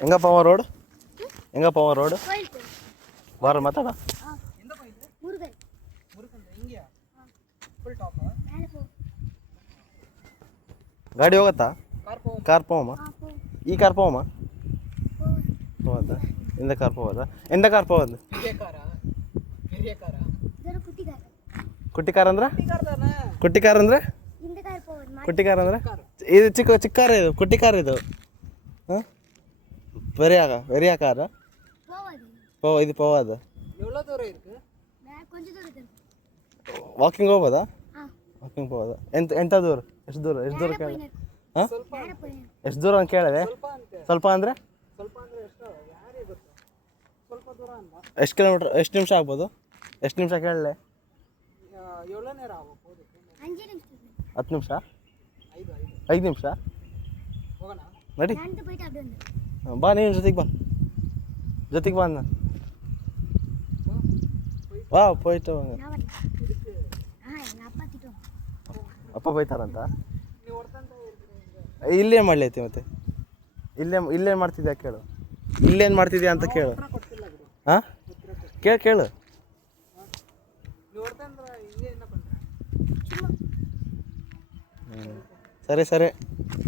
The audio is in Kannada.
ಹೆಂಗಪ್ಪ ಅವ ರೋಡ್ ಹೆಂಗಪ್ಪ ಅವ ರೋಡ್ ಬಾರ ಮಾತಾಡ ಗಾಡಿ ಹೋಗತ್ತಾ ಕಾರ್ పోవమ్మా ఈ కార్ పోవమ్మా పోవద్దా ఎంత కార్ పోవద్దా ఎంత కార్ పోవద్దు ಕುಟ್ಟಿ ಕಾರ್ ಅಂದ್ರೆ ಕುಟ್ಟಿ ಕಾರ್ ಅಂದ್ರೆ ಕುಟ್ಟಿ ಕಾರ್ ಅಂದ್ರೆ ಇದು ಚಿಕ್ಕ ಕಾರ್ ಇದು ಕುಟ್ಟಿ ಕಾರ್ ಇದು ಹಾಂ பெரிய காரா இது போகாது ವಾಕಿಂಗ್ ಹೋಗ್ಬೋದಾ ವಾಕಿಂಗ್ ಹೋಗೋದಾ ಎಂಥ ದೂರ ಎಷ್ಟು ದೂರ ಕೇಳಿದೆ ಹಾಂ ಎಷ್ಟು ದೂರ ಅಂತ ಕೇಳಿದೆ ಸ್ವಲ್ಪ ಅಂದರೆ ಎಷ್ಟು ಕಿಲೋಮೀಟ್ರ್ ಎಷ್ಟು ನಿಮಿಷ ಆಗ್ಬೋದು ಎಷ್ಟು ನಿಮಿಷ ಕೇಳಲೆ 10 ನಿಮಿಷ 5 ನಿಮಿಷ ನಡಿ ಬಾ ನೀನು ಜೊತೆಗೆ ಬಾ ಅನ್ನ ವಾ போயிட்டு வாங்க ಅಪ್ಪ ಬೈತಾರಂತ ಇಲ್ಲೇನು ಮಾಡ್ಲೈತಿ ಮತ್ತೆ ಇಲ್ಲೇನು ಮಾಡ್ತಿದ್ಯಾ ಕೇಳು ಇಲ್ಲೇನು ಮಾಡ್ತಿದ್ಯಾ ಅಂತ ಕೇಳು ಹಾಂ ಕೇಳು ಸರಿ